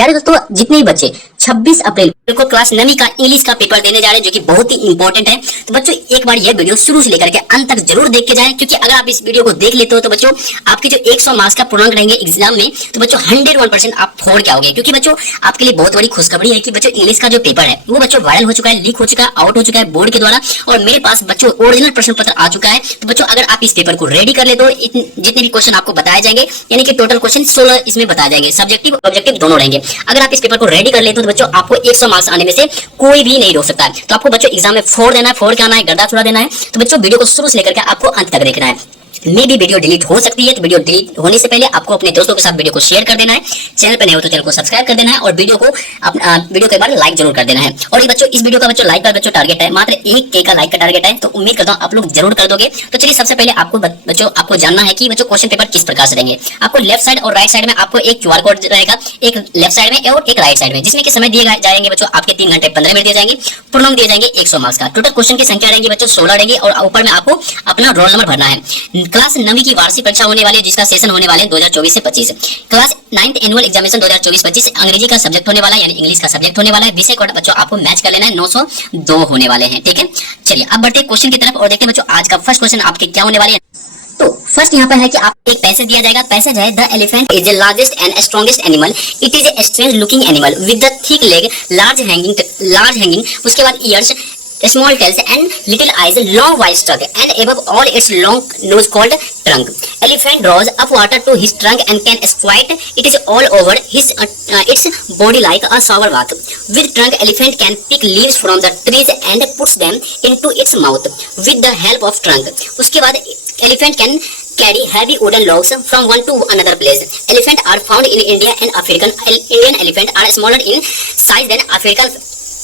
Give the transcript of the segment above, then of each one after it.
प्यारे दोस्तों, जितने भी बच्चे 26 अप्रैल को क्लास 9वीं का इंग्लिश का पेपर देने जा रहे हैं, जो कि बहुत ही इंपॉर्टेंट है, तो बच्चों एक बार ये वीडियो शुरू से लेकर के अंत तक जरूर देख के जाएं, क्योंकि अगर आप इस वीडियो को देख लेते हो तो बच्चों आपके जो 100 मार्क्स का पूर्णांक रहेंगे एग्जाम में, तो बच्चों 101% आप फोड़ के आओगे। क्योंकि बच्चों आपके लिए बहुत बड़ी खुशखबरी है कि बच्चों इंग्लिश का जो पेपर है वो बच्चों वायरल हो चुका है, लीक हो चुका है, आउट हो चुका है बोर्ड के द्वारा, और मेरे पास बच्चों ओरिजिनल प्रश्न पत्र आ चुका है। तो बच्चों अगर आप इस पेपर को रेडी कर ले तो जितने भी क्वेश्चन आपको बताए जाएंगे, यानी कि टोटल क्वेश्चन 16 इसमें बताए जाएंगे, सब्जेक्टिव ऑब्जेक्टिव दोनों रहेंगे। अगर आप इस पेपर को रेडी कर लेते हो तो बच्चों आपको 100 मार्क्स आने में से कोई भी नहीं रोक सकता है। तो आपको बच्चों एग्जाम में फोड़ देना है, फोड़ के आना है, गर्दा छुड़ा देना है। तो बच्चों वीडियो को शुरू से लेकर के आपको अंत तक देखना है। मे भी वीडियो डिलीट हो सकती है, तो वीडियो डिलीट होने से पहले आपको अपने दोस्तों के साथ वीडियो को शेयर कर देना है। चैनल पर नए हो तो चैनल को सब्सक्राइब कर देना है, और वीडियो को एक बार लाइक जरूर कर देना है। और ये बच्चों इस वीडियो का बच्चों लाइक का बच्चों टारगेट है, मात्र 1K का लाइक का टारगेट है, तो उम्मीद करता हूँ आप लोग जरूर कर दोगे। तो चलिए सबसे पहले आपको जानना है कि बच्चों क्वेश्चन पेपर किस प्रकार से रहेंगे। आपको लेफ्ट साइड और राइट साइड में आपको एक QR कोड रहेगा, एक लेफ्ट साइड में और एक राइट साइड में, जिसमें कि समय दिए जाएंगे बच्चों आपके 3 घंटे 15 मिनट दिए जाएंगे, पूर्णांक दिए जाएंगे 100 मार्क्स का। टोटल क्वेश्चन की संख्या रहेगी बच्चों 16 रहेंगी, और ऊपर में आपको अपना रोल नंबर भरना है। क्लास 9वीं की वार्षिक परीक्षा होने वाली है, जिसका सेशन होने वाले 2024 से 25। क्लास 9th एनुअल एग्जामिनेशन 2024-25 अंग्रेजी का सब्जेक्ट होने वाला है, यानी इंग्लिश का सब्जेक्ट होने वाला है। विषय कोड बच्चों आपको मैच कर लेना है, 902 होने वाले हैं, ठीक है। चलिए अब बढ़ते हैं क्वेश्चन की तरफ और देखते हैं बच्चों आज का फर्स्ट क्वेश्चन आपके क्या होने वाले हैं। तो फर्स्ट यहाँ पर है कि आप एक पैसेज दिया जाएगा। पैसेज है the elephant is the largest and strongest animal, it is a strange looking animal with the thick leg, large hanging, उसके बाद years, small tails and little eyes, long white trunk, and above all its long nose called trunk. Elephant draws up water to his trunk and can squirt it is all over its body like a shower bath. With trunk, elephant can pick leaves from the trees and puts them into its mouth with the help of trunk. उसके बाद elephant can carry heavy wooden logs from one to another place. Elephants are found in India and African. Indian elephants are smaller in size than African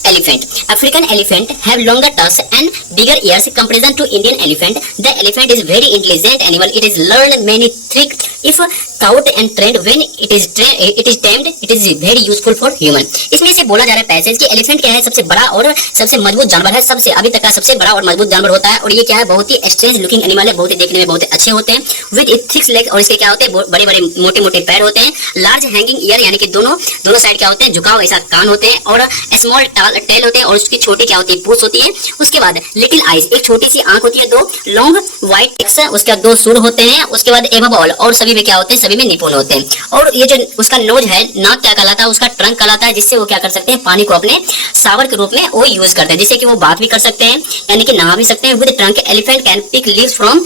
elephant. African elephant have longer tusks and bigger ears comparison to Indian elephant. The elephant is very intelligent animal. It is learned many tricks if taught and trained. When it is tamed, it is very useful for human. इसमें से बोला जा रहा है passage कि elephant क्या है, सबसे बड़ा और सबसे मजबूत जानवर है, सबसे अभी तक का सबसे बड़ा और मजबूत जानवर होता है। और ये क्या है, बहुत ही स्ट्रेंज लुकिंग एनिमल है, बहुत ही देखने में बहुत अच्छे होते हैं। विद इट थिक लेग, और इसके क्या होते हैं, बड़े बड़े मोटे मोटे पैर होते हैं। लार्ज हैंगिंग ईयर, यानी कि दोनों साइड क्या होते हैं, झुकाव ऐसा कान होते हैं। और स्मॉल टेल होते हैं, और उसकी छोटी क्या होती है, पूंछ होती है। उसके बाद लिटिल आईज, एक छोटी सी आंख होती है। 2 लॉन्ग व्हाइट टिप्स, उसके बाद 2 सुर होते हैं। उसके बाद एबव ऑल, और सभी में क्या होते हैं, सभी में निपुण होते हैं। और ये जो उसका नोज है, नाक क्या कहलाता है, उसका ट्रंक कहलाता है, जिससे वो क्या कर सकते हैं, पानी को अपने शावर के रूप में वो यूज करते हैं, जिससे कि वो बात भी कर सकते हैं, यानी कि नहा भी सकते हैं। With trunk elephant can pick leaves from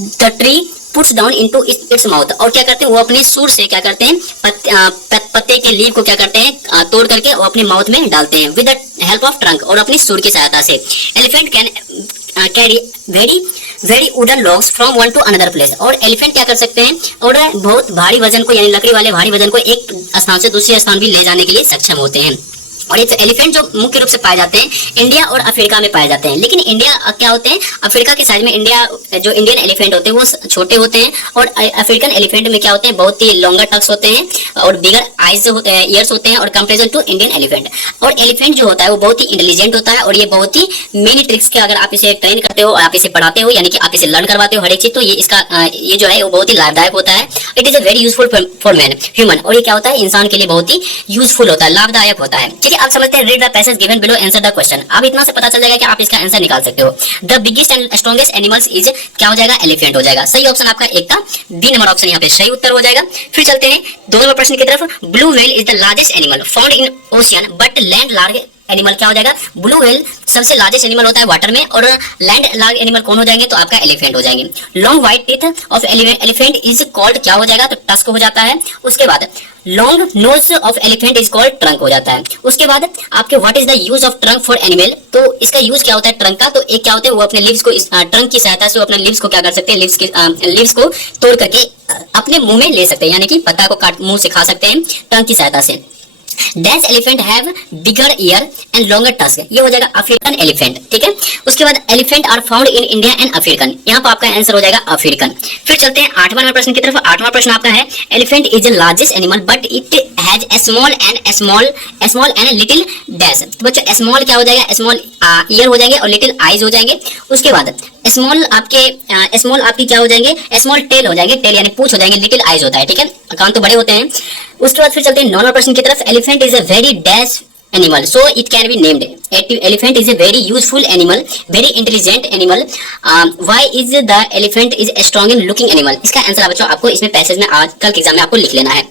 the tree puts down into its mouth, और क्या करते हैं, वो अपने सूर से क्या करते हैं, पत्ते के लीव को क्या करते हैं, तोड़ करके वो अपने माउथ में डालते हैं। With the help of trunk, और अपनी सूर की सहायता से। Elephant can carry very wooden logs from one two another place, और एलिफेंट क्या कर सकते हैं, और बहुत भारी वजन को, यानी लकड़ी वाले भारी वजन को एक स्थान से दूसरे स्थान भी ले जाने के लिए सक्षम होते हैं। और ये एलिफेंट जो मुख्य रूप से पाए जाते हैं इंडिया और अफ्रीका में पाए जाते हैं। लेकिन इंडिया क्या होते हैं, अफ्रीका के साइज में जो इंडियन एलिफेंट होते हैं वो छोटे होते हैं, और अफ्रीकन एलिफेंट में क्या होते हैं, बहुत ही लॉन्गर टक्स होते हैं, और बिगर आइज होते हैं, ईयर्स होते हैं, और कंपेरिजन टू इंडियन एलिफेंट। और एलिफेंट जो होता है वो बहुत ही इंटेलिजेंट होता है, और ये बहुत ही मेनी ट्रिक्स के, अगर आप इसे ट्रेन करते हो, आप इसे पढ़ाते हो, यानी कि आप इसे लर्न करवाते हो हर एक चीज, तो ये जो है वो बहुत ही लाभदायक होता है। It is a very useful for man human, और ये क्या होता है, इंसान के लिए बहुत ही यूजफुल होता है, लाभदायक होता है। चलिए आप समझते हैं, read the passage given below, answer the question. अब इतना से पता चल जाएगा कि आप इसका आंसर निकाल सकते हो। The biggest and strongest animals is, क्या हो जाएगा, एलिफेंट हो जाएगा। सही ऑप्शन आपका एक का बी नंबर ऑप्शन यहाँ पे सही उत्तर हो जाएगा। फिर चलते हैं 2 नंबर प्रश्न की तरफ। Blue whale is the largest animal found in ocean but land large animal, क्या हो जाएगा, ब्लू व्हेल सबसे लार्जेस्ट एनिमल होता है वाटर में, और लैंड लार्ज एनिमल कौन हो जाएंगे, तो आपका एलिफेंट हो जाएंगे। Long white teeth of elephant is called, क्या हो जाएगा, तो टस्क हो जाता है। उसके बाद long nose of elephant is called trunk हो जाता है। उसके बाद आपके what is the use of trunk for animal, तो इसका यूज क्या होता है ट्रंक का, तो एक क्या होता है, वो अपने लिव्स को, ट्रंक की सहायता से वो अपने लिव्स को क्या कर सकते हैं, लिव्स को तोड़ करके अपने मुंह में ले सकते हैं, यानी कि पत्ता को काट मुंह से खा सकते हैं ट्रंक की सहायता से। Dash elephant have bigger ear and longer tusk, ये हो जाएगा अफ्रीकन एलिफेंट, ठीक है। उसके बाद elephant are found in India and African, यहाँ पर आपका आंसर हो जाएगा अफ्रीकन। फिर चलते हैं 8वां नंबर प्रश्न की तरफ। 8वां प्रश्न आपका है, elephant is the largest animal but it has a small and little dash. तो बच्चों स्मॉल क्या हो जाएगा, स्मॉल ईयर हो जाएंगे और लिटिल आईज हो जाएंगे। उसके बाद स्मॉल आपके स्मॉल आपकी क्या हो जाएंगे, स्मॉल टेल हो जाएंगे, टेल यानी पूंछ हो जाएंगे, लिटिल आइज होता है, ठीक है, कान तो बड़े होते हैं। उसके बाद फिर चलते हैं नॉर्मल प्रश्न की तरफ। Elephant is a very dash animal, so it can be named. Elephant is a very useful animal, very intelligent animal. Why is the elephant is a strong looking animal? इसका आंसर बच्चों आपको इसमें passage में आज कल के exam में आपको लिख लेना है।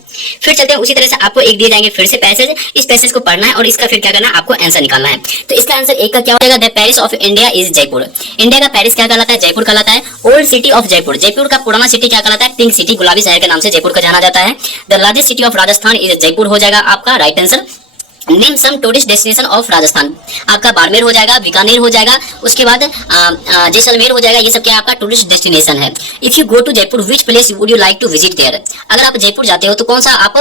फिर चलते हैं उसी तरह से आपको एक दिए जाएंगे फिर से पैसेज, इस पैसेज को पढ़ना है और इसका फिर क्या करना है, आपको आंसर निकालना है। तो इसका आंसर एक का क्या हो जाएगा, the Paris of India is Jaipur. India का पेरिस क्या कहलाता है, जयपुर कहलाता है। Old city of Jaipur, Jaipur का पुराना सिटी क्या कहलाता है, पिंक सिटी, गुलाबी शहर के नाम से जयपुर को जाना जाता है। The largest city of Rajasthan is Jaipur हो जाएगा आपका right answer. Name some tourist destination of Rajasthan, आपका बाड़मेर हो जाएगा, बीकानेर हो जाएगा, उसके बाद जैसलमेर हो जाएगा, ये सब क्या आपका टूरिस्ट डेस्टिनेशन है। If you go to Jaipur which place would you like to visit there, अगर आप जयपुर जाते हो तो कौन सा आप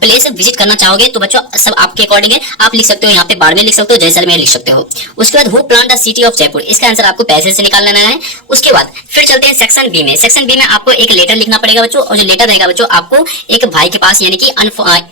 प्लेस विजिट करना चाहोगे, तो बच्चों सब आपके अकॉर्डिंग है, आप लिख सकते हो यहाँ पे बाड़मेर लिख सकते हो, जैसलमेर लिख सकते हो। उसके बाद who plan the city of Jaipur, इसका आंसर आपको पैसेज से निकाल लेना है। उसके बाद फिर चलते हैं सेक्शन बी में। सेक्शन बी में आपको एक लेटर लिखना पड़ेगा बच्चों, और जो लेटर रहेगा बच्चों आपको एक भाई के पास यानी कि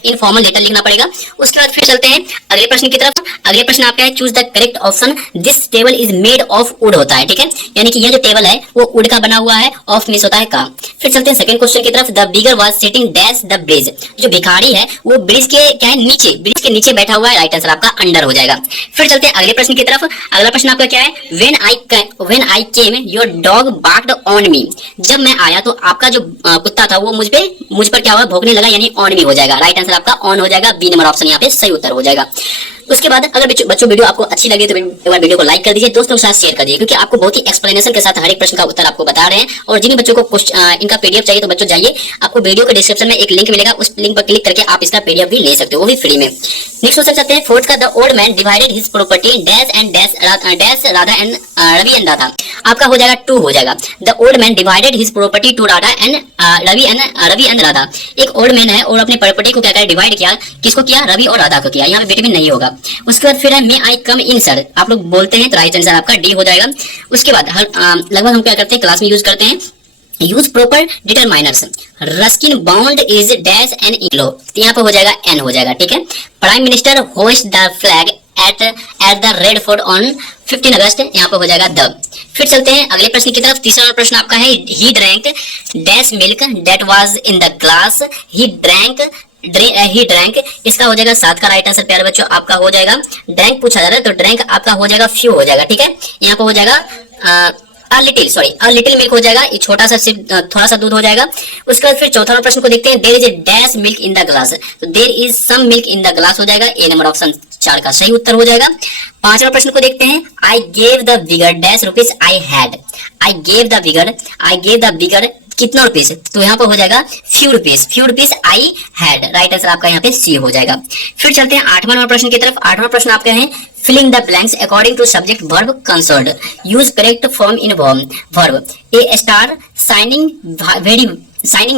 इनफॉर्मल लेटर लिखना पड़ेगा। उसके बाद फिर चलते हैं अगले प्रश्न की तरफ। अगले प्रश्न आपका है choose the correct option, this table is made of would होता है, ठीक है, यानी कि यह जो टेबल है वो वुड का बना हुआ है, ऑफ मिस होता है का। फिर चलते हैं सेकंड क्वेश्चन की तरफ। The bigger was sitting dash the bridge, जो भिखारी है वो ब्रिज के क्या है, नीचे, ब्रिज के नीचे बैठा हुआ है, राइट आंसर आपका अंडर हो जाएगा। फिर चलते हैं अगले प्रश्न की तरफ। अगला प्रश्न आपका क्या है, when I came your dog barked on me, जब मैं आया तो आपका जो कुत्ता था वो मुझ पर क्या हुआ, भौंकने लगा, यानी ऑन मी हो जाएगा, राइट आंसर आपका ऑन हो जाएगा, बी नंबर ऑप्शन यहाँ पे सही उत्तर हो जाएगा। उसके बाद अगर बच्चों वीडियो आपको अच्छी लगी तो एक बार वीडियो को लाइक कर दीजिए, दोस्तों के साथ शेयर कर दीजिए, क्योंकि आपको बहुत ही एक्सप्लेनेशन के साथ हर एक प्रश्न का उत्तर आपको बता रहे हैं। और जिन बच्चों को इनका पीडीएफ चाहिए तो बच्चों जाइए, आपको वीडियो के डिस्क्रिप्शन में एक लिंक मिलेगा, उस लिंक पर क्लिक करके आप इसका पीडीएफ भी ले सकते हो, वो भी फ्री में। नेक्स्ट क्वेश्चन चलते हैं फोर्थ का। The old man divided his property dash and dash Radha and Ravi and Radha, आपका हो जाएगा टू हो जाएगा। The old man divided his property to Radha and Ravi and Radha, एक ओल्ड मैन है और अपने प्रॉपर्टी को क्या किया, डिवाइड किया, किसको किया, रवि और राधा को किया, यहाँ पे विटामिन नहीं होगा। उसके बाद फिर है मे आई कम इन सर, आप लोग बोलते हैं तो राइट आंसर आपका डी हो जाएगा। उसके बाद लगभग हम क्या करते हैं क्लास में यूज करते हैं, use proper determiners, Ruskin Bond is dash an igloo, यहाँ पे हो जाएगा एन हो जाएगा, ठीक है। Prime minister host the flag at the Red Fort on 15 August, यहाँ पे हो जाएगा द। फिर चलते हैं अगले प्रश्न की तरफ। तीसरा प्रश्न आपका है he drank dash milk that was in the glass, he drank, इसका हो जाएगा 7 का राइट आंसर प्यारे बच्चों आपका हो जाएगा। ड्रैंक पूछा जा रहा है तो ड्रैंक आपका हो जाएगा फ्यू हो जाएगा, ठीक है, यहाँ पे हो जाएगा अ लिटिल मिल्क हो जाएगा, ये छोटा सा सिर्फ थोड़ा सा दूध हो जाएगा। उसके बाद फिर चौथा प्रश्न को देखते हैं। There is a dash milk in the glass, तो there is some milk in the glass हो जाएगा, ए नंबर ऑप्शन 4 का सही उत्तर हो जाएगा। पांचवा प्रश्न को देखते हैं। I gave the bigger dash rupees I had, I gave the bigger कितना रुपीस, तो यहाँ पर हो जाएगा few rupees I had, right answer आपका यहाँ पे सी हो जाएगा। फिर चलते हैं 8वां नंबर प्रश्न की तरफ। 8वां प्रश्न आपका है filling the blanks according to subject verb concerned, use correct form in verb. A star shining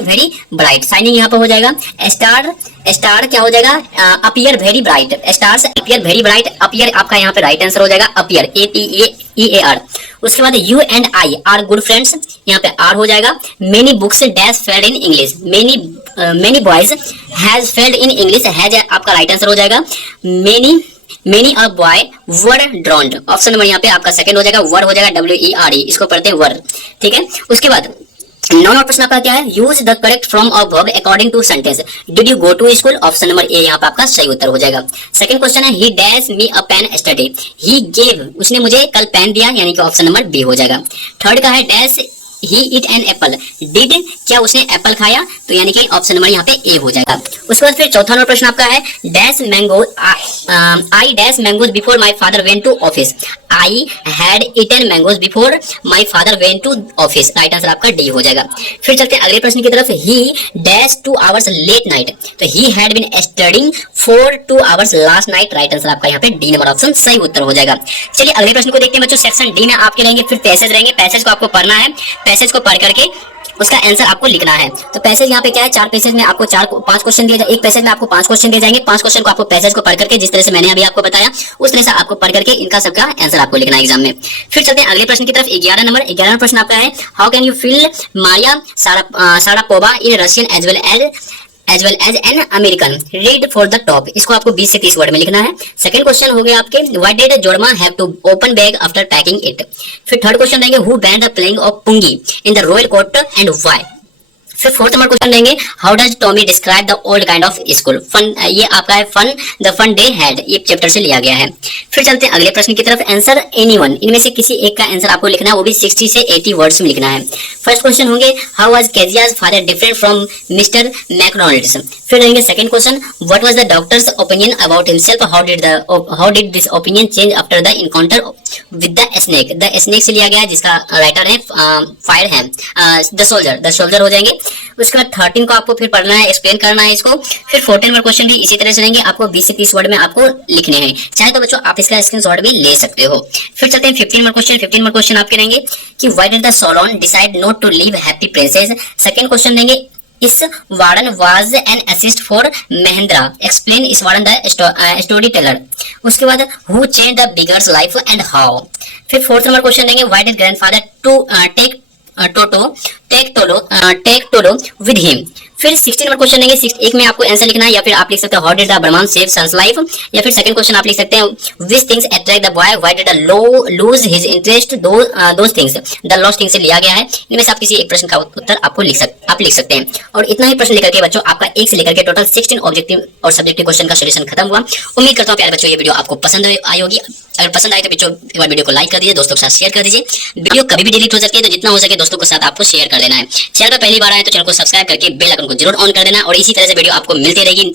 very bright, shining यहाँ पर हो जाएगा स्टार क्या हो जाएगा, appear very bright, stars appear very bright, appear आपका यहाँ पे राइट आंसर हो जाएगा, अपीयर APEAR। उसके बाद you and I R good friends, यहाँ पे आर हो जाएगा। Many books dash failed in English, many boys has failed in English, has आपका राइट आंसर हो जाएगा। Many a boy were ड्रॉन्ड, option number यहाँ पे आपका सेकंड हो जाएगा, वर हो जाएगा WERE, इसको पढ़ते हैं वर, ठीक है। उसके बाद 9वां प्रश्न आपका क्या है, use the correct form of verb according to sentence, did you go to school, option number A यहाँ पे आपका सही उत्तर हो जाएगा। सेकंड क्वेश्चन है he dash me a pen study, he gave, उसने मुझे कल पेन दिया, यानी कि ऑप्शन नंबर बी हो जाएगा। थर्ड का है dash he eat an apple, did क्या उसने एप्पल खाया, तो यानी कि ऑप्शन नंबर यहाँ पे ए हो जाएगा। उसके बाद फिर चौथा नंबर प्रश्न आपका है dash mango I dash mangoes before my father went to office, I had eaten mangoes before my father went to office, right answer आपका डी हो जाएगा। फिर चलते हैं अगले प्रश्न की तरफ। He dash 2 hours late night, तो he had been studying for 2 hours last night, right answer आपका यहाँ पे डी नंबर ऑप्शन सही उत्तर हो जाएगा। चलिए अगले प्रश्न को देखते हैं बच्चों। सेक्शन डी में आपके रहेंगे फिर पैसेज रहेंगे, पैसेज को आपको पढ़ना है, पैसेज को पढ़ करके उसका आंसर आपको लिखना है। तो पैसेज यहाँ पे क्या है, 4 पैसेज में आपको 5 क्वेश्चन दिए जाएंगे, एक पैसेज में आपको 5 क्वेश्चन दिए जाएंगे। 5 क्वेश्चन को आपको पैसेज को पढ़ करके जिस तरह से मैंने अभी आपको बताया उस तरह से आपको पढ़ करके इनका सबका आंसर आपको लिखना है एग्जाम में। फिर चलते हैं अगले प्रश्न की तरफ। 11 प्रश्न आपका है how can you feel Maria Sharapova in Russian as well as as well as an American read for the top. इसको आपको 20 से 30 वर्ड में लिखना है। सेकंड क्वेश्चन हो गया आपके व्हाई डिड जोरमा have to open bag after packing it. फिर थर्ड क्वेश्चन रहेंगे who banned the playing of pungi in the royal court and why. फिर फोर्थ नंबर क्वेश्चन लेंगे how does Tommy describe the old kind of school. Fun, ये आपका है fun the fun day had, ये chapter से लिया गया है। फिर चलते हैं अगले प्रश्न की तरफ। आंसर एनीवन, इनमें से किसी एक का आंसर आपको लिखना है, वो भी 60 से 80 वर्ड्स में लिखना है। फर्स्ट क्वेश्चन होंगे how was Kezia's father different from mister McDonald's. फिर रहेंगे second question what was the doctors opinion about himself, how did this opinion change after the encounter with the snake. The snake से लिया गया है, जिसका writer है fire है the soldier हो जाएंगे। उसके बाद 13 को आपको फिर पढ़ना है, एक्सप्लेन करना है इसको। फिर 14 नंबर क्वेश्चन भी इसी तरह से रहेंगे, आपको 20 से 30 वर्ड में आपको लिखने हैं। चाहे तो बच्चों आप इसका स्क्रीनशॉट भी ले सकते हो। फिर चलते हैं 15 नंबर क्वेश्चन। 15 नंबर क्वेश्चन आपके रहेंगे कि व्हाई डिड द सोलोन decide not to leave happy princess. Second question देंगे इस वार्डन was an assist for Mahendra, explain इस वार्डन द स्टोरी टेलर। उसके बाद who change the beggar's life and how. फिर फोर्थ नंबर क्वेश्चन देंगे why did grandfather to take टोलो विद हिम। फिर 16 नंबर क्वेश्चन लेंगे, एक में आपको आंसर लिखना है, या फिर आप लिख सकते हो how did the Brahman save sons life, या फिर सेकंड क्वेश्चन आप लिख सकते हैं which things attract the boy, why did the lose his interest those things, the lost things से लिया गया है। इनमें से आप किसी एक प्रश्न का उत्तर आपको लिख सकते हैं। और इतना ही प्रश्न लेकर के बच्चों आपका 1 से लेकर के टोटल 16 ऑब्जेक्टिव और सब्जेक्टिव क्वेश्चन का सॉल्यूशन खत्म हुआ। उम्मीद करता हूं प्यारे बच्चों ये वीडियो आपको पसंद आई होगी। अगर पसंद आए तो बच्चों एक बार वीडियो को लाइक कर दीजिए, दोस्तों के साथ शेयर कर दीजिए। वीडियो कभी भी डिलीट हो सकती है, तो जितना हो सके दोस्तों के साथ आपको शेयर कर देना है। चैनल पर पहली बार आए तो चैनल को सब्सक्राइब करके बेल आइकन को जरूर ऑन कर देना, और इसी तरह से वीडियो आपको मिलती रहेगी।